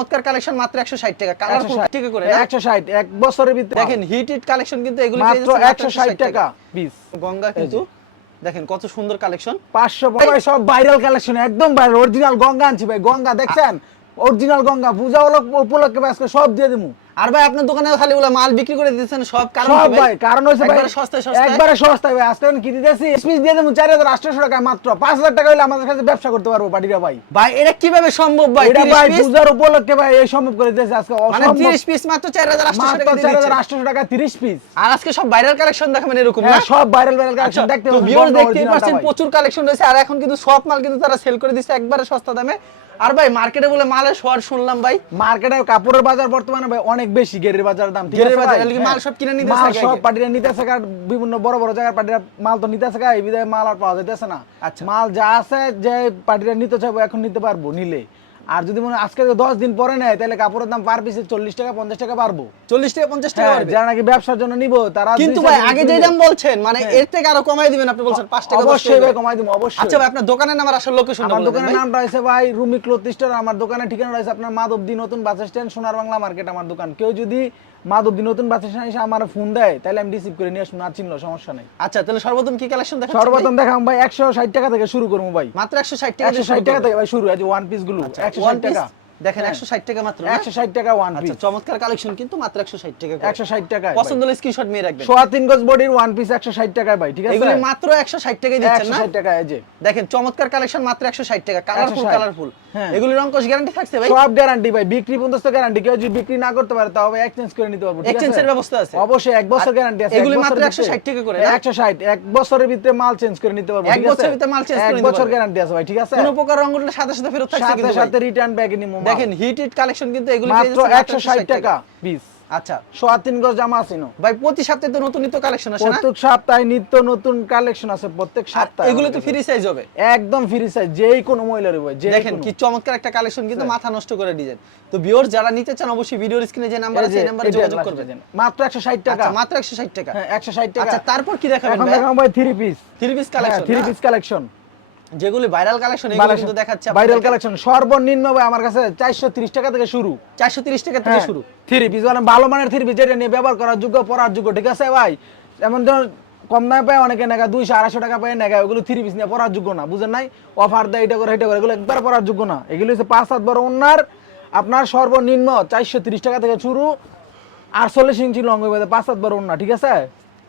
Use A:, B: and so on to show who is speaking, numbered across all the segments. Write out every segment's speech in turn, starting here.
A: চমৎকার কালেকশন মাত্র 160 টাকা কালারফুল টাকা করে। না?
B: একশো ষাট এক বছরের ভিতরে।
A: দেখেন হিট হিট কালেকশন কিন্তু এগুলো
B: মাত্র
A: যাচ্ছেন
B: একশো ষাট টাকা। পিস
A: গঙ্গা কিন্তু দেখেন কত সুন্দর কালেকশন
B: পাঁচশো ভাই সব ভাইরাল কালেকশন একদম ভাইরাল অরিজিনাল গঙ্গা আনছি ভাই গঙ্গা দেখছেন? অরিজিনাল গঙ্গা পূজা উপলক্ষ- উপলক্ষে আজকে সব দিয়ে দেবো
A: আর ভাই আপনার দোকানে খালি ওলা মাল বিক্রি করে দিতেছেন সব কারণ
B: সব ভাই। কারণ হচ্ছে ভাই
A: একবারে সস্তায় সস্তায়।
B: একবারে সস্তায় ভাই আজকে কি দিতেছি? পিস দিয়ে দেবো টাকা মাত্র। পাঁচ হাজার টাকা হলে আমাদের কাছে ব্যবসা করতে পারব ভাই।
A: ভাই এটা কীভাবে সম্ভব ভাই?
B: এটা ভাই? পূজার উপলক্ষে ভাই এই সম্ভব করে দিতেছে আজকে।
A: মানে 30 পিস মাত্র 4800
B: মাত্র
A: টাকা দিয়ে
B: চার হাজার
A: দিচ্ছেন।
B: আটশো টাকা তিরিশ পিস
A: আর আজকে সব ভাইরাল কালেকশন দেখাবেন এরকম না?
B: হ্যাঁ সব ভাইরাল ভাইরাল কালেকশন দেখতে
A: তো
B: পাচ্ছেন,
A: ভিউয়ার্স
B: গঙ্গা
A: দেখতেই
B: originalটা
A: পাচ্ছেন প্রচুর কালেকশন রয়েছে আর এখন কিন্তু সব মাল কিন্তু তারা সেল করে দিচ্ছে একবারে সস্তা দামে। আর ভাই মার্কেটে বলে মালের শোয়ার শুনলাম ভাই
B: মার্কেটে কাপড়ের বাজার বর্তমানে ভাই অনেক বেশি গেরের বাজার দাম
A: গেরের বাজার? মাল। সব কিনে নিতে
B: মাল সব। পার্টিরা নিতেছে কার বিভিন্ন বড় বড় জায়গার পার্টিরা মাল তো নিতে থাকে এই বিধায় মাল আর পাওয়া যাইতেছে না
A: আচ্ছা।
B: মাল যা আছে যে পার্টিরা নিতে চাইব এখন নিতে পারব নিলে আর যদি মনে আজকে দশ দিন পরে নেয় তাহলে কাপড়ের দাম পার পিসে চল্লিশ টাকা পঞ্চাশ টাকা পারব
A: 40 টাকা 50 টাকা
B: হ্যাঁ, যারা নাকি ব্যবসার জন্য নিবো তারা
A: কিন্তু ভাই আগে যে দাম বলছেন মানে এর থেকে আরও কমাই দিবেন আপনি বলছেন 5 টাকা
B: অবশ্যই ভাই কমাই দিব অবশ্যই।
A: আচ্ছা ভাই আপনার দোকানের নাম আর আসল লোকেশন
B: আমার দোকানের নামটা হয়েছে ভাই রুমি ক্লথ স্টোর আমার দোকানের ঠিকানা রয়েছে আপনার মাধবদী নতুন বাস স্ট্যান্ড সোনার বাংলা মার্কেট আমার দোকান। কেউ যদি মাধবদী নতুন বাস স্ট্যান্ড এসে আমার ফোন দেয় তাহলে আমি রিসিভ করে নিয়ে আসব না চিনলো সমস্যা নেই।
A: আচ্ছা তাহলে সর্বপ্রথম কি কালেকশন দেখাচ্ছেন
B: সর্বপ্রথম দেখাম ভাই একশো ষাট টাকা থেকে শুরু করব ভাই।
A: মাত্র 160 টাকা
B: একশো ষাট টাকা থেকে ভাই শুরু আছে ওয়ান পিসগুলো। একশো
A: One
B: ষাট
A: piece?
B: টাকা
A: দেখেন
B: হ্যাঁ।
A: 160 টাকা মাত্র না?
B: একশো ষাট টাকা ওয়ান
A: আচ্ছা
B: পিস
A: চমৎকার কালেকশন কিন্তু মাত্র 160 টাকা পছন্দ হলে স্ক্রিনশট নিয়ে রাখবেন।
B: সোয়া তিন গজ বডির ওয়ান পিস একশো ষাট টাকায় ভাই ঠিক আছে?
A: এগুলি মাত্র 160 টাকায় দিচ্ছেন না?
B: যে।
A: দেখেন চমৎকার কালেকশন মাত্র 160 টাকা। কালারফুল কালারফুল
B: হ্যাঁ।
A: এগুলি রংকশ গ্যারান্টি থাকছে ভাই?
B: সব গ্যারান্টি ভাই। বিক্রি পর্যন্ত গ্যারান্টি কেউ যদি বিক্রি না করতে পারে তাও এক্সচেঞ্জ করে নিতে পারব ঠিক আছে?
A: এক্সচেঞ্জের ব্যবস্থা আছে।
B: অবশ্যই এক বছর গ্যারান্টি আছে।
A: এগুলি মাত্র
B: বছরের
A: 160 টাকা করে, না?
B: ভিতরে- 160 এক বছরের ভিতরে মাল চেঞ্জ করে নিতে পারব
A: এক বছরের ভিতরে মাল change করে
B: এক বছর গ্যারান্টি আছে ভাই ঠিক আছে?
A: কোনো প্রকার রং উঠলে সাথে সাথে ফেরত থাকছে
B: সাথে সাথে রিটার্ন ব্যাগে নিমো।
A: দেখেন হিট হিট কালেকশন কিন্তু এগুলি
B: মাত্র
A: যাচ্ছেন
B: একশো ষাট টাকা পিস
A: আচ্ছা।
B: সোয়া তিন গজ জামা আছে নো।
A: ভাই প্রতি সপ্তাহে তো নতুন নিত্য কালেকশন আসে না?
B: প্রত্যেক সপ্তাহে নিত্য নতুন কালেকশন আছে প্রত্যেক সপ্তাহে
A: এগুলো তো ফ্রি সাইজ হবে।
B: একদম ফ্রি সাইজ যেই কোনো মহিলার ভাই যে
A: দেখেন কি চমৎকার একটা কালেকশন কিন্তু মাথা নষ্ট করে ডিজাইন তো ভিউয়ার যারা নিতে চান অবশ্যই ভিডিওর স্ক্রিনে যে নাম্বার আছে এই নাম্বারে যোগাযোগ করবেন।
B: মাত্র একশো ষাট টাকা।
A: আচ্ছা মাত্র 160 টাকা।
B: হ্যাঁ একশো ষাট টাকা।
A: আচ্ছা তারপর কি দেখাবেন
B: এখন দেখাবো ভাই three piece
A: three piece collection
B: three piece collection
A: যেগুলি ভাইরাল কালেকশন এগুলো কিন্তু দেখাচ্ছে
B: ভাইরাল কালেকশন সর্বনিম্ন ভাই আমার কাছে চারশো তিরিশ টাকা থেকে শুরু।
A: 430 টাকা থেকে শুরু।
B: থ্রি পিস মানে ভালো মানের থ্রি পিস যেটা নিয়ে ব্যবহার করার যোগ্য পড়ার যোগ্য ঠিক আছে ভাই? এমন ধর কম দামে পায় অনেকে নেগা দুইশো আড়াইশো টাকা পায় নেগা ওগুলো থ্রি পিস নিয়ে পড়ার যোগ্য না বুঝেন নাই? অফার দেয় এটা করে এটা করে এগুলো একবার পড়ার যোগ্য না। এগুলো হচ্ছে পাঁচ সাত বড় ওনার আপনার সর্বনিম্ন চারশো তিরিশ টাকা থেকে শুরু। আটচল্লিশ ইঞ্চি লং হইবে পাঁচ সাত বড় ওনা ঠিক আছে?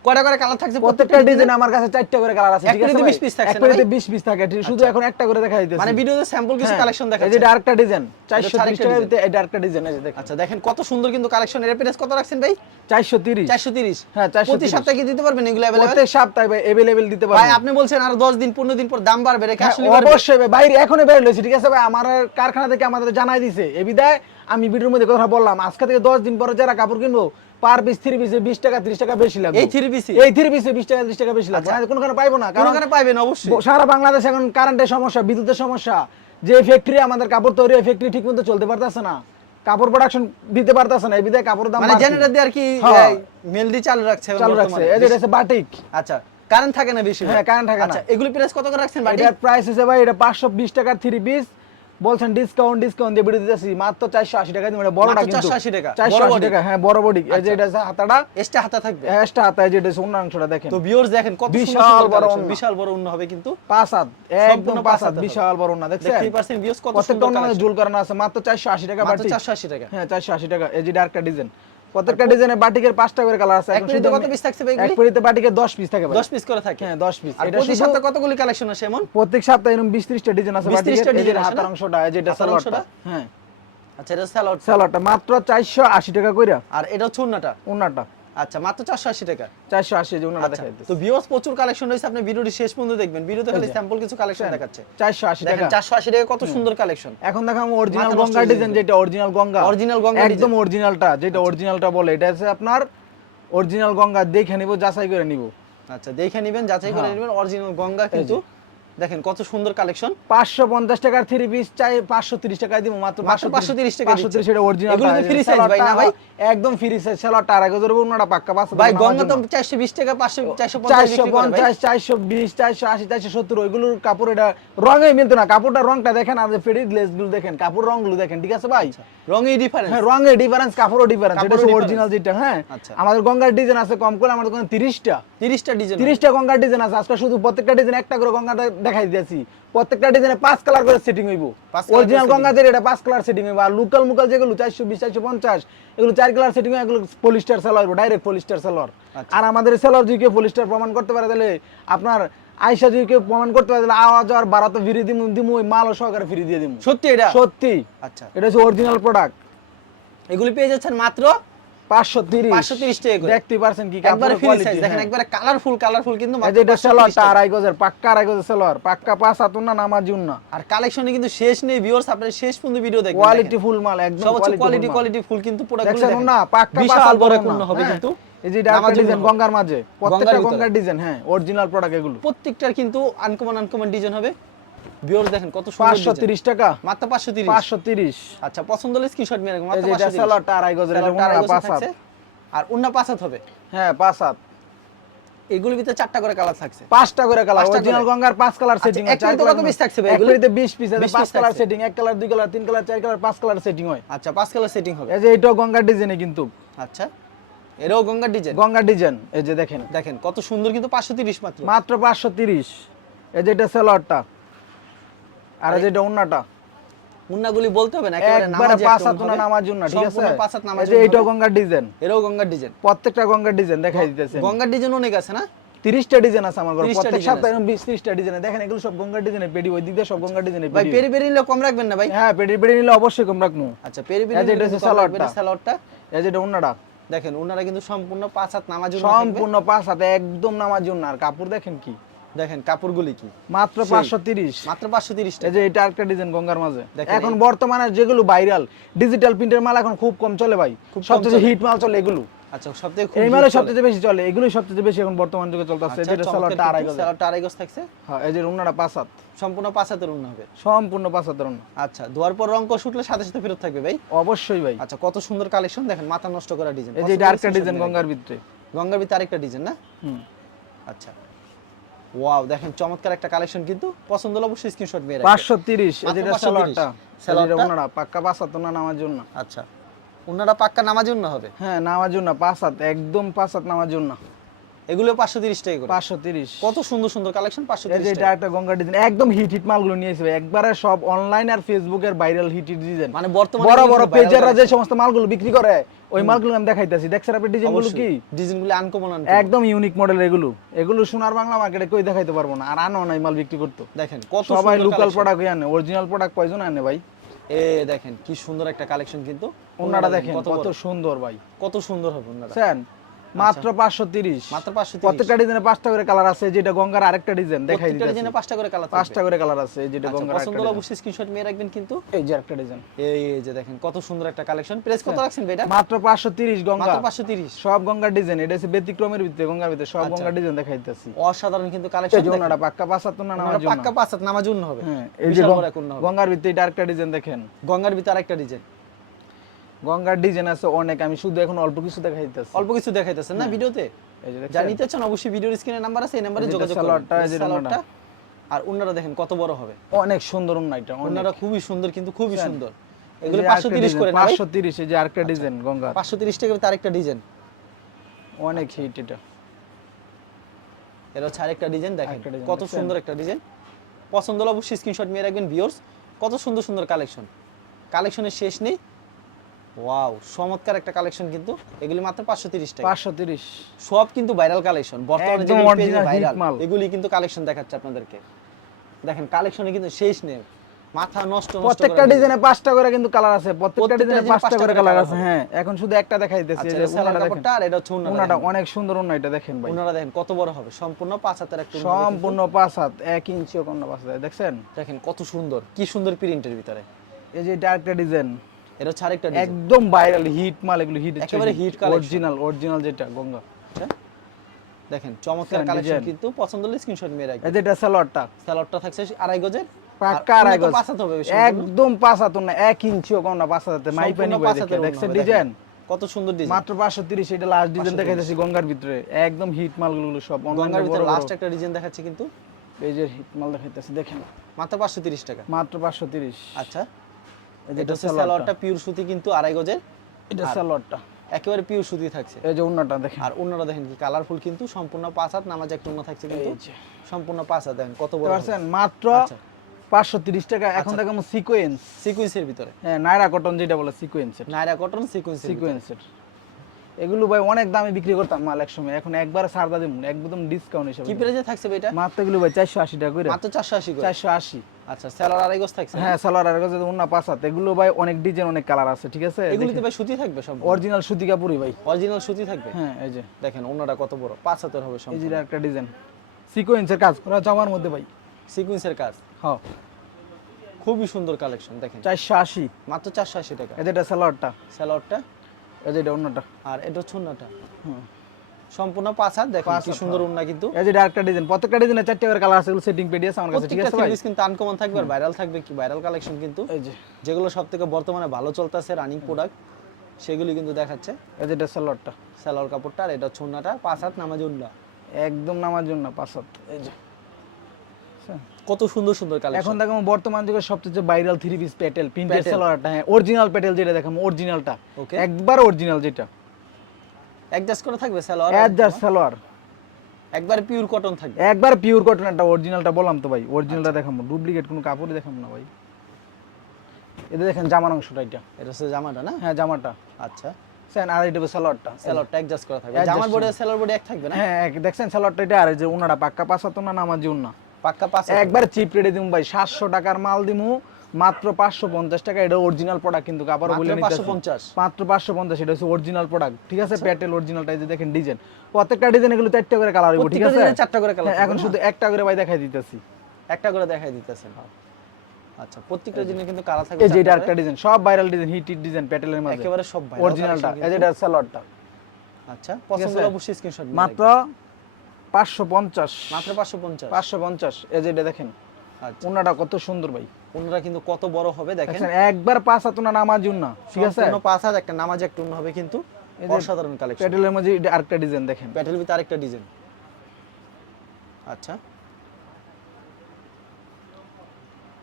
A: কয়টা করে কালার থাকছে
B: প্রত্যেকটা ডিজাইন আমার কাছে চারটা করে কালার আছে
A: এক
B: ঠিক আছে
A: পেটিতে
B: ভাই?
A: 20 piece থাকছে
B: এক
A: না ভাই?
B: পেটিতে 20 পিস থাকে ঠিক- শুধু এখন একটা করে দেখা দিতেছি
A: মানে ভিডিওতে স্যাম্পল কিছু
B: হ্যাঁ।
A: কালেকশন
B: এই
A: দেখাচ্ছে
B: যে আরেকটা ডিজাইন 430
A: আরেকটা
B: টাকার
A: design।
B: ভিতরে এটা আরেকটা ডিজাইন এই যে দেখেন
A: আচ্ছা দেখেন কত সুন্দর কিন্তু কালেকশন এর প্রাইস কত রাখছেন ভাই
B: 430
A: 430
B: হ্যাঁ, 430
A: প্রতি সপ্তাহে কি দিতে পারবেন এগুলো अवेलेबल
B: প্রত্যেক সপ্তাহে ভাই अवेलेबल দিতে
A: ভাই
B: পারবেন
A: আপনি বলছেন আর 10 দিন 15 দিন পর দাম বাড়বে রেখে
B: হ্যাঁ,
A: আসলে বাড়বে
B: অবশ্যই ভাই বাইরে এখনই বের হয়েছে ঠিক আছে ভাই আমার কারখানা থেকে আমাদের জানাই দিছে এই বিদায় আমি ভিডিওর মধ্যে কথা বললাম আজকে থেকে 10 দিন পরে যারা কাপড় কিনবো পার পিস থ্রি পিসে 20 টাকা 30 টাকা বেশি লাগবে।
A: এই থ্রি পিসি
B: এই থ্রি পিসে 20 টাকা 30 টাকা বেশি লাগবে।
A: আচ্ছা।
B: কোনখানে পাইবো না
A: পাইবেন অবশ্যই।
B: সারা বাংলাদেশ এখন কারেন্টের সমস্যা বিদ্যুতের সমস্যা যে ফ্যাক্টরি আমাদের কাপড় তৈরি হয় ফ্যাক্টরি ঠিক মতো চলতে পারতেছে না। কাপড় প্রোডাকশন দিতে পারতেছে না এই বিদায় কাপড়ের দাম
A: মানে জেনারেটর দিয়ে আর কি
B: হ্যাঁ।
A: মেলদি চালু রাখছে
B: চালু রাখছে।
A: বর্তমানে।
B: এই যে বাটিক
A: আচ্ছা কারেন্ট থাকে না বেশি
B: হ্যাঁ, current থাকে না।
A: আচ্ছা এগুলি প্রাইস কত করে রাখছেন বাটি
B: এটার প্রাইস হচ্ছে ভাই এটা 520 টাকার থ্রি পিস বলছেন ডিসকাউন্ট ডিসকাউন্ট দিয়ে ভিডিও দিতেছি। মাত্র 480 টাকা দিবেন। বড় বড়টা
A: চারশো
B: কিন্তু
A: 480 টাকা, চারশো
B: 480 টাকা হ্যাঁ বড় বডি এই যে
A: আচ্ছা।
B: এটা হাতাটা।
A: এক্সট্রা হাতা থাকবে।
B: এক্সট্রা হাতা এই যে এটা অন্য অংশটা দেখেন।
A: তো ভিউয়ার্স দেখেন কত
B: বিশাল বড়
A: বিশাল বড় উন্ন হবে কিন্তু।
B: পাঁচ হাত একদম পাঁচ হাত বিশাল বড় অন্য দেখছেন?
A: দেখতেই পারছেন ভিউয়ার্স কত সুন্দর
B: অন্য। জুল করানো আছে মাত্র 480 টাকা
A: মাত্র
B: আশি
A: 480 টাকা।
B: হ্যাঁ 480 টাকা। এই যে ডার্কটা ডিজাইন প্রত্যেকটা ডিজাইনের বাটিকের পাঁচটা করে কালার আছে
A: এক
B: এখন
A: কত পিস থাকছে ভাই
B: এক
A: এগুলি?
B: বাটিকের বাটিকে 10 পিস থাকে ভাই।
A: 10 পিস করে থাকে?
B: হ্যাঁ 10 পিস
A: আর
B: এটা
A: প্রতি সপ্তাহে কতগুলি কালেকশন আসে এমন?
B: প্রত্যেক সপ্তাহে এরকম 20 30টা ডিজাইন আছে
A: 20
B: বাটিকের
A: 30টা
B: এই যে
A: ডিজাইন আছে?
B: অংশটা
A: যেটা
B: সালোয়ারটা হ্যাঁ।
A: আচ্ছা এটা সালোয়ার
B: সালোয়ারটা মাত্র 480 টাকা কইরা।
A: আর এটা হচ্ছে উন্নাটা?
B: ওনাটা
A: আচ্ছা মাত্র 480 টাকা।
B: 480 যে ওনাটা
A: আচ্ছা তো ভিউয়ার্স প্রচুর কালেকশন রয়েছে আপনি ভিডিওটি শেষ পর্যন্ত দেখবেন। ভিডিওতে খালি স্যাম্পল কিছু কালেকশন দেখাচ্ছে।
B: 480
A: দেখেন
B: টাকা।
A: 480 টাকা কত সুন্দর কালেকশন
B: এখন দেখাম অরিজিনাল গঙ্গা ডিজাইন যেটা অরিজিনাল গঙ্গা।
A: Original গঙ্গা
B: একদম। অরিজিনালটা যেটা অরিজিনালটা বলে এটা আছে আপনার অরিজিনাল গঙ্গা দেখে নিব যাচাই করে নিব।
A: আচ্ছা দেখে নেবেন যাচাই করে
B: হ্যাঁ।
A: নেবেন অরিজিনাল গঙ্গা কিন্তু দেখেন কত সুন্দর কালেকশন
B: পাঁচশো পঞ্চাশ টাকার থ্রি পিস চাই পাঁচশো তিরিশ টাকায় দিব মাত্র
A: মাত্র 530 টাকা
B: পাঁচশো তিরিশ এটা অরিজিনাল
A: এগুলো তো free ভাই না ভাই?
B: একদম ফ্রি সাইজ সেলারটা আড়াই গজের ওনাটা পাক্কা পাঁচ
A: ভাই গঙ্গা তো 420 টাকা 500 450
B: চারশো
A: বিক্রি করে ভাই।
B: পঞ্চাশ চারশো বিশ চারশো আশি চারশো সত্তর ওইগুলোর কাপড় এটা রঙে মিলতো না। কাপড়টা রংটা দেখেন আর ফেডির গ্লেসগুলো দেখেন কাপড় রংগুলো দেখেন ঠিক আছে ভাই?
A: রঙেই ডিফারেন্স
B: হ্যাঁ রঙের ডিফারেন্স কাপড়ও ডিফারেন্স এটা অরিজিনাল যেটা হ্যাঁ?
A: আচ্ছা।
B: আমাদের গঙ্গার ডিজাইন আছে কম করে আমাদের কোনো তিরিশটা।
A: তিরিশটা ডিজাইন
B: তিরিশটা গঙ্গার ডিজাইন আছে আজকে শুধু প্রত্যেকটা ডিজাইন একটা করে গঙ্গা দেখাই দিয়েছি প্রত্যেকটা ডিজাইনে পাঁচ কালার করে সেটিং হইব। অরিজিনাল গঙ্গা যেটা এটা পাঁচ কালার সেটিং হইব। আর লোকাল মুকাল যেগুলো চারশো বিশ চারশো পঞ্চাশ এগুলো চার কালার সেটিং হয় এগুলো polyester seller direct polyester
A: seller.
B: আর আমাদের সেলার যদি কেউ পলিস্টার প্রমাণ করতে পারে তাহলে আপনার আয়সা যদি কেউ প্রমাণ করতে পারে তাহলে আওয়াজ আর বাড়া তো ফিরিয়ে দিমু দিমু ওই মালও সহকারে ফিরিয়ে দিয়ে দিমু।
A: সত্যি এটা?
B: সত্যি।
A: আচ্ছা।
B: এটা হচ্ছে অরিজিনাল প্রোডাক্ট
A: এগুলি পেয়ে যাচ্ছেন মাত্র
B: পাঁচশো তিরিশ।
A: 530 টাকা করে।
B: দেখতে পারছেন কি
A: একবারে ফ্রি সাইজ দেখেন। একবারে কালারফুল কালারফুল কিন্তু
B: এই
A: মাত্র
B: যে এটা
A: 530
B: আড়াই গজের পাক্কা আড়াই গজের সেলোয়ার পাক্কা পাঁচ হাতুন না নামাজি না
A: আর কালেকশনে কিন্তু শেষ নেই ভিউয়ার্স আপনারা শেষ পর্যন্ত ভিডিও দেখবেন।
B: কোয়ালিটি ফুল মাল একদম
A: কোয়ালিটি কোয়ালিটি ফুল কিন্তু প্রোডাক্টগুলো দেখেন।
B: না পাক্কা পাঁচ হাতুন
A: হবে। কিন্তু।
B: এই যে এটা ডিজাইন গঙ্গার মাঝে। প্রত্যেকটা গঙ্গার ডিজাইন হ্যাঁ অরিজিনাল প্রোডাক্ট এগুলো।
A: প্রত্যেকটার কিন্তু আনকমন আনকমন ডিজাইন হবে। ভিউয়ার্স দেখেন কত সুন্দর
B: পাঁচশো
A: design।
B: তিরিশ টাকা।
A: মাত্র 530
B: পাঁচশো তিরিশ।
A: আচ্ছা পছন্দ হলে স্ক্রিনশট মেরে মাত্র
B: যে এটা
A: 530
B: সেলোয়ারটা আড়াই গজের এটা
A: সেলোয়ারটা আড়াই
B: ওনারা
A: গজ
B: পাঁচ হাত।
A: থাকছে। আর অন্য পাঁচ হাত হবে।
B: হ্যাঁ পাঁচ হাত।
A: এগুলোর ভিতরে চারটা করে কালার থাকছে।
B: পাঁচটা করে কালার অরিজিনাল গঙ্গার পাঁচ কালার সেটিং
A: এক প্লেটে কত piece থাকছে ভাই
B: এক
A: এগুলো?
B: প্লেটে 20 পিস আছে পাঁচ কালার সেটিং এক কালার দুই কালার তিন কালার চার কালার পাঁচ কালার সেটিং হয়।
A: আচ্ছা পাঁচ কালার সেটিং হবে।
B: এই যে এটাও গঙ্গার ডিজাইনে কিন্তু।
A: আচ্ছা। এরও গঙ্গার ডিজাইন?
B: গঙ্গার ডিজাইন এই যে দেখেন।
A: দেখেন কত সুন্দর কিন্তু 530 মাত্র।
B: মাত্র পাঁচশো তিরিশ। এই যে এটা সেলোয়ারটা আর এই যে এটা
A: মুন্নাগুলি বলতে হবে না একেবারে নামাজি
B: পাঁচ
A: একটা
B: হাত
A: হবে।
B: নামাজ উন্না ঠিক আছে?
A: পাঁচ হাত নামাজ
B: এই যে এটাও গঙ্গার ডিজাইন।
A: এরও গঙ্গার ডিজাইন।
B: প্রত্যেকটা গঙ্গার ডিজাইন দেখাই দিতেছে
A: গঙ্গার ডিজাইন অনেক আছে না?
B: তিরিশটা ডিজাইন আছে আমার ঘরে প্রত্যেক সপ্তাহে বিশ ত্রিশটা ডিজাইন দেখেন এগুলো সব গঙ্গার ডিজাইনে পেডি ওই দিক দিয়ে সব গঙ্গার ডিজাইনে
A: ভাই পেরি পেরি নিলে কম রাখবেন না ভাই?
B: হ্যাঁ পেডি পেডি নিলে অবশ্যই কম রাখব।
A: আচ্ছা পেরি পেরি
B: এটা হচ্ছে সালোয়ারটা।
A: সালোয়ারটা।
B: এই যে এটা উন্নাটা।
A: দেখেন ওনারা কিন্তু সম্পূর্ণ পাঁচ হাত নামাজ
B: সম্পূর্ণ পাঁচ হাতে একদম নামাজ আর কাপড় দেখেন কি?
A: দেখেন কাপড় গুলি কি?
B: মাত্র
A: সেই।
B: পাঁচশো তিরিশ।
A: মাত্র পাঁচশো তিরিশ
B: এই যে এটা একটা ডিজাইন গঙ্গার মাঝে।
A: দেখেন
B: এখন বর্তমানে যেগুলো ভাইরাল ডিজিটাল প্রিন্টের মাল এখন খুব কম চলে ভাই। সবচেয়ে হিট মাল চলে এগুলো।
A: আচ্ছা সবথেকে খুব
B: এই
A: hit
B: মালে
A: চলে।
B: সবচেয়ে বেশি চলে এগুলোই সবচেয়ে বেশি এখন বর্তমান যুগে চলতেছে।
A: আচ্ছা,
B: যেটা
A: চমৎকার
B: সালোয়ারটা আড়াই গজ
A: সালোয়ারটা আড়াই গজ থাকছে?
B: হ্যাঁ এই যে উন্নাটা পাঁচ হাত।
A: সম্পূর্ণ পাঁচ হাতের উন্না হবে?
B: সম্পূর্ণ পাঁচ হাতের উন্না
A: আচ্ছা ধোয়ার পর রং কষ উঠলে সাথে সাথে ফেরত থাকবে ভাই?
B: অবশ্যই ভাই।
A: আচ্ছা কত সুন্দর কালেকশন দেখেন মাথা নষ্ট করা ডিজাইন
B: এই যে এটা ডিজাইন গঙ্গার ভিতরে।
A: গঙ্গার ভিতরে আরেকটা ডিজাইন না?
B: হুম।
A: আচ্ছা। ওয়াও দেখেন চমৎকার একটা কালেকশন কিন্তু পছন্দ হলে অবশ্যই স্ক্রিনশট মেরে রাখবেন।
B: পাঁচশো তিরিশ এই
A: মাত্র
B: যেটা
A: 530
B: সালোয়ারটা।
A: সালোয়ারটা?
B: পাক্কা পাঁচ হাত নামার জন্য।
A: আচ্ছা। ওনারা পাক্কা নামাজ উন্না হবে?
B: হ্যাঁ নামার জন্য পাঁচ হাত একদম পাঁচ হাত নামার জন্য
A: এগুলো পাঁচশো তিরিশ টাকা করে।
B: পাঁচশো তিরিশ।
A: কত সুন্দর সুন্দর কালেকশন পাঁচশো তিরিশ
B: এটা একটা গঙ্গা ডিজাইন একদম হিট হিট মালগুলো নিয়েছে ভাই। একবারে সব অনলাইন আর ফেসবুকের ভাইরাল হিট হিট ডিজাইন
A: মানে বর্তমানে
B: বড় বড় পেজাররা যে। সমস্ত মালগুলো বিক্রি করে ওই মালগুলো আমি দেখাইতেছি। দেখছেন আপনি ডিজাইনগুলো কি?
A: ডিজাইনগুলো আনকমন
B: একদম ইউনিক মডেল এগুলো। এগুলো সোনার বাংলা মার্কেটে কই দেখাইতে পারব না। আর আনো নাই মাল বিক্রি করতো।
A: দেখেন কত
B: সবাই লোকাল প্রোডাক্ট আনে অরিজিনাল প্রোডাক্ট কয়জন আনে ভাই।
A: এ দেখেন কি সুন্দর একটা কালেকশন কিন্তু।
B: ওনারা দেখেন
A: কত
B: সুন্দর ভাই।
A: কত সুন্দর হবে ওনারা।
B: মাত্র পাঁচশো তিরিশ।
A: মাত্র পাঁচশো
B: প্রত্যেকটা ডিজাইনে পাঁচটা করে কালার আছে যেটা গঙ্গার আরেকটা ডিজাইন দেখাই
A: প্রত্যেকটা ডিজাইনে পাঁচটা করে কালার
B: পাঁচটা করে কালার আছে যেটা গঙ্গার
A: পছন্দ হলে অবশ্যই স্ক্রিনশট মেয়ে রাখবেন কিন্তু।
B: এই যে একটা ডিজাইন।
A: এই এই যে দেখেন কত সুন্দর একটা কালেকশন প্রেস কত রাখছেন ভাই এটা?
B: মাত্র পাঁচশো তিরিশ গঙ্গা।
A: মাত্র পাঁচশো তিরিশ।
B: সব গঙ্গার ডিজাইন এটা হচ্ছে ব্যতিক্রমের ভিতরে গঙ্গার ভিতরে সব
A: আচ্ছা।
B: গঙ্গার ডিজাইন দেখাইতেছি
A: অসাধারণ কিন্তু কালেকশন
B: ওনারা পাক্কা পাঁচ হাত না নামার জন্য
A: পাক্কা পাঁচ হাত নামাজ উন্ন হবে।
B: হ্যাঁ এই যে
A: হবে।
B: গঙ্গার ভিতরে এটা আরেকটা ডিজাইন দেখেন।
A: গঙ্গার ভিতরে আরেকটা ডিজাইন।
B: গঙ্গার ডিজাইন আছে অনেক আমি শুধু এখন অল্প কিছু দেখাইতেছি।
A: অল্প কিছু দেখাইতেছেন না ভিডিওতে?
B: এই যে
A: যা নিতে চান অবশ্যই ভিডিওর স্ক্রিনে নাম্বার আছে এই নাম্বারে যোগাযোগ
B: যে
A: আর উন্নারা দেখেন কত বড় হবে।
B: অনেক সুন্দর উন্না এটা
A: উন্নারা খুবই সুন্দর কিন্তু খুবই সুন্দর। এগুলো
B: যে
A: পাঁচশো
B: আরেকটা
A: তিরিশ
B: design,
A: করে না
B: 530 এই যে আরেকটা ডিজাইন
A: পাঁচশো তিরিশ টাকা তার একটা ডিজাইন
B: অনেক হিট এটা।
A: এটা হচ্ছে আরেকটা ডিজাইন দেখেন। কত সুন্দর একটা ডিজাইন পছন্দ হলে অবশ্যই স্ক্রিনশট নিয়ে রাখবেন ভিউয়ার্স কত সুন্দর সুন্দর কালেকশন কালেকশনের শেষ নেই। ওয়াও চমৎকার একটা কালেকশন কিন্তু। এগুলি মাত্র পাঁচশো তিরিশ টাকা।
B: পাঁচশো তিরিশ।
A: সব কিন্তু ভাইরাল কালেকশন বর্তমানে ভাইরাল এগুলি কিন্তু কালেকশন দেখাচ্ছে আপনাদেরকে। দেখেন কালেকশনে কিন্তু শেষ নেই। মাথা নষ্ট
B: প্রত্যেকটা ডিজাইনে পাঁচটা করে কিন্তু কালার আছে। প্রত্যেকটা ডিজাইনে পাঁচটা করে কালার আছে। হ্যাঁ এখন শুধু একটা দেখাইতেছি
A: আচ্ছা
B: এই
A: এটা
B: যে
A: কাপড়টা আর এটা হচ্ছে
B: অনেক সুন্দর উন্না এটা দেখেন ভাই।
A: দেখেন কত বড় হবে? সম্পূর্ণ পাঁচ হাতের একটা
B: সম্পূর্ণ পাঁচ হাত এক ইঞ্চি কম না পাঁচ হাত দেখছেন?
A: দেখেন কত সুন্দর কি সুন্দর প্রিন্টের ভিতরে।
B: এই যে এটা একটা ডিজাইন
A: এটা হচ্ছে আরেকটা
B: একদম ভাইরাল হিট মাল এগুলো হিট
A: একেবারে collection।
B: অরিজিনাল অরিজিনাল যেটা গঙ্গা।
A: দেখেন চমৎকার কালেকশন কিন্তু। পছন্দ হলে স্ক্রিনশট মেরে রাখবেন।
B: এই যে এটা সালোয়ারটা
A: স্যালাডটা থাকছে আড়াই গজের। আর
B: আড়াই গজ।
A: পাঁচ হবে
B: একদম পাঁচ হাত না এক ইঞ্চিও কম না পাঁচ হাতে মাই পানি
A: সম্পূর্ণ
B: বই দেখে দেখছেন ডিজাইন
A: কত সুন্দর ডিজাইন
B: মাত্র পাঁচশো তিরিশ এটা লাস্ট ডিজাইন দেখাইতেছি গঙ্গার ভিতরে। একদম হিট মালগুলো সব
A: গঙ্গার ভিতরে লাস্ট একটা ডিজাইন দেখাচ্ছে কিন্তু।
B: এই যে হিট মাল দেখাইতেছি দেখেন।
A: মাত্র পাঁচশো তিরিশ টাকা।
B: মাত্র পাঁচশো তিরিশ।
A: আচ্ছা।
B: এই যে
A: এটা
B: এটা
A: হচ্ছে
B: সালোয়ারটা।
A: সালোয়ারটা পিওর সুতি কিন্তু আড়াই গজের।
B: এটা সালোয়ারটা।
A: একেবারে পিওর সুতি থাকছে।
B: এই যে উন্নাটা দেখেন।
A: আর অন্যরা দেখেন কি কালারফুল কিন্তু সম্পূর্ণ পাঁচ হাত নামাজ একটা অন্য থাকছে কিন্তু। সম্পূর্ণ পাঁচ হাত দেখেন কত বড়
B: পারছেন মাত্র
A: আচ্ছা।
B: পাঁচশো তিরিশ টাকা। এখন দেখো সিকোয়েন্স
A: সিকুয়েন্সের ভিতরে।
B: হ্যাঁ নাইরা কটন যেটা বলে সিকোয়েন্সের
A: নাইরা কটন সিকুয়েন্স
B: সিকোয়েন্সের এগুলো ভাই অনেক দামে বিক্রি করতাম মাল এক সময় এখন একবার সারদা দিব একদম ডিসকাউন্ট হিসেবে।
A: কি প্রাইজে থাকছে এটা?
B: মাত্র এগুলো ভাই চারশো আশি টাকা করে।
A: মাত্র চারশো আশি করে?
B: চারশো আশি।
A: আচ্ছা স্যালার আড়াই গজ থাকছে
B: হ্যাঁ সালোয়ার আর কাছে অন্য পাঁচ হাত। এগুলো ভাই অনেক ডিজাইন অনেক কালার আছে ঠিক আছে?
A: এগুলিতে ভাই সুতি থাকবে সব?
B: অরিজিনাল সুতি কাপুরি ভাই।
A: অরিজিনাল সুতি থাকবে?
B: হ্যাঁ এই যে।
A: দেখেন অন্যটা কত বড়। পাঁচ হাতের হবে
B: এই
A: সম্পূর্ণ।
B: যে একটা ডিজাইন সিকোয়েন্সের কাজ করা জামার মধ্যে ভাই।
A: সিকুয়েন্সের কাজ?
B: হ্যাঁ।
A: খুবই সুন্দর কালেকশন দেখেন।
B: চারশো আশি।
A: মাত্র চারশো আশি টাকা।
B: এই যে এটা সালোয়ারটা
A: স্যালারটা
B: এই যে এটা অন্যটা।
A: আর এটা হচ্ছে অন্যটা। সম্পূর্ণ পাঁচ হাত কি সুন্দর কিন্তু।
B: এই যে একটা ডিজাইন প্রত্যেকটা ডিজাইনে চারটে করে কালার আছে এগুলো সেটিং পেডি আছে আমার কাছে ঠিক আছে ভাই?
A: কিন্তু আনকমন থাকবে আর ভাইরাল থাকবে কি? ভাইরাল কালেকশন কিন্তু
B: এই যে।
A: যেগুলো সব থেকে বর্তমানে ভালো চলতেছে রানিং প্রোডাক্ট সেগুলি কিন্তু দেখাচ্ছে।
B: এই যে এটা সালোয়ারটা
A: সালোয়ার কাপড়টা আর এটা ছন্নাটা পাঁচ হাত নামাজ উন্না
B: একদম নামার জন্য পাঁচ হাত। এই যে।
A: কত সুন্দর সুন্দর
B: এখন
A: কালেকশন
B: দেখো বর্তমান যুগের সবচেয়ে ভাইরাল থ্রি পিস প্যাটেল প্রিন্টেড সালোয়ারটা হ্যাঁ অরিজিনাল প্যাটেল যেটা দেখাম অরিজিনালটা একবার অরিজিনাল যেটা।
A: অ্যাডজাস্ট করে থাকবে সালোয়ার
B: অ্যাডজাস্ট সালোয়ার
A: একবার পিওর কটন থাকবে?
B: একবার পিওর কটন একটা অরিজিনালটা বললাম তো ভাই অরিজিনালটা দেখাবো ডুপ্লিকেট কোনো কাপড়ই দেখাবো না ভাই। এটা দেখেন জামার অংশটা এটা।
A: এটা হচ্ছে জামাটা না?
B: হ্যাঁ জামাটা।
A: আচ্ছা।
B: সেন আর এটা সালোয়ারটা
A: সালোয়ারটা অ্যাডজাস্ট করা থাকবে। জামার বডি সালোয়ার বডি এক থাকবে না?
B: হ্যাঁ দেখছেন সালোয়ারটা এটা আর যে উনাটা পাক্কা পাঁচ হাত না যে উন্না।
A: পাক্কা পাঁচ
B: একবার চিপ রেটে দিমু ভাই সাতশো টাকার মাল দিমু মাত্র পাঁচশো পঞ্চাশ টাকা এটা অরিজিনাল প্রোডাক্ট কিন্তু
A: মাত্র
B: বলে নিতে
A: পঞ্চাশ।
B: মাত্র পাঁচশো পঞ্চাশ এটা হচ্ছে অরিজিনাল প্রোডাক্ট ঠিক আছে প্যাটেল অরিজিনালটা এই যে দেখেন ডিজাইন প্রত্যেকটা ডিজাইন এগুলো চারটা করে কালার হইব ঠিক আছে?
A: ডিজাইনে চারটা করে কালার
B: হ্যাঁ, এখন শুধু একটা করে ভাই দেখাই দিতেছি।
A: একটা করে দেখাই দিতেছেন আচ্ছা প্রত্যেকটা জিনিস কিন্তু কালার থাকবে
B: এই যে এটা একটা ডিজাইন সব viral design hit hit design প্যাটেলের মধ্যে
A: একেবারে সব ভাই
B: অরিজিনালটা এই যে এটা সালোয়ারটা
A: আচ্ছা পছন্দ হলে অবশ্যই স্ক্রিনশট
B: মাত্র পাঁচশো পঞ্চাশ।
A: মাত্র পাঁচশো পঞ্চাশ।
B: পাঁচশো পঞ্চাশ। এই যে এটা দেখেন
A: আচ্ছা।
B: ওনাটা কত সুন্দর ভাই।
A: ওনারা কিন্তু কত বড় হবে দেখেন।
B: একবার পাঁচ হাত না নামার জন্য ঠিক আছে?
A: সম্পূর্ণ পাঁচ হাত একটা নামাজ একটা হবে কিন্তু অসাধারণ কালেকশন
B: প্যাটেলের মাঝে আরেকটা ডিজাইন দেখেন।
A: প্যাটেল ভিতরে আরেকটা ডিজাইন আচ্ছা।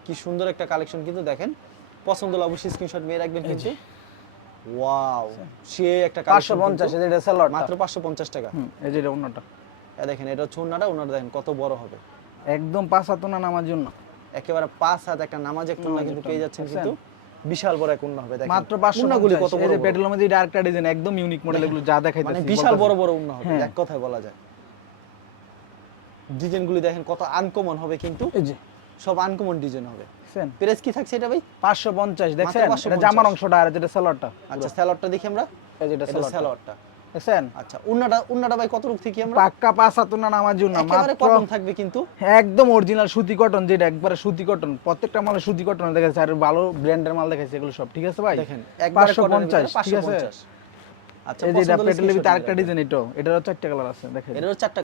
A: কি সুন্দর একটা কালেকশন কিন্তু দেখেন। পছন্দ হলে অবশ্যই স্ক্রিনশট নিয়ে রাখবেন কিন্তু। ওয়াও সে একটা কালেকশন
B: পঞ্চাশ এই যে এটা সালোয়ার
A: মাত্র পাঁচশো পঞ্চাশ টাকা।
B: হুম এই যে এটা
A: এ দেখেন এটা হচ্ছে ওনাটা ওনাটা দেখেন কত বড় হবে।
B: একদম পাঁচ হাত না নামার জন্য।
A: একেবারে পাঁচ হাত একটা নামাজ একটা ওন্না কিন্তু পেয়ে যাচ্ছেন কিন্তু বিশাল বড় এক ওন্না হবে দেখেন।
B: মাত্র পাঁচশো
A: ওন্নাগুলি কত
B: এই
A: বড়
B: যে
A: বড়।
B: প্যাটেলের মধ্যে এটা ডিজাইন একদম ইউনিক মডেল এগুলো যা দেখাইতেছি
A: মানে বিশাল বড় বড় উন্না হবে
B: হ্যাঁ।
A: এক কথায় বলা যায়। ডিজাইনগুলি দেখেন কত আনকমন হবে কিন্তু।
B: এই যে।
A: সব আনকমন ডিজাইন হবে। প্রাইস কি থাকছে এটা ভাই?
B: পাঁচশো পঞ্চাশ দেখছেন? এটা জামার অংশটা আর যেটা সালোয়ারটা
A: আচ্ছা স্যালাডটা দেখি আমরা।
B: এই যে এটা সালোয়ারটা। দেখছেন?
A: আচ্ছা উন্নাটা উন্নাটা ভাই কত রূপ থেকে আমরা?
B: পাক্কা পাঁচ হাত না নামার জন্য
A: একেবারে কটন থাকবে কিন্তু।
B: একদম অরিজিনাল সুতি কটন যেটা একবারে সুতি কটন প্রত্যেকটা মালে সুতি কটন দেখাচ্ছে আর ভালো ব্র্যান্ডের মাল দেখাচ্ছে এগুলো সব ঠিক আছে ভাই?
A: দেখেন একবারে
B: পাঁচশো
A: কটনের ভিতরে
B: পঞ্চাশ ঠিক আছে?
A: আচ্ছা
B: এই যে এটা পেটেলের ভিতরে আরেকটা ডিজাইন এটা এটারও চারটা কালার আছে দেখেন।
A: এটারও চারটা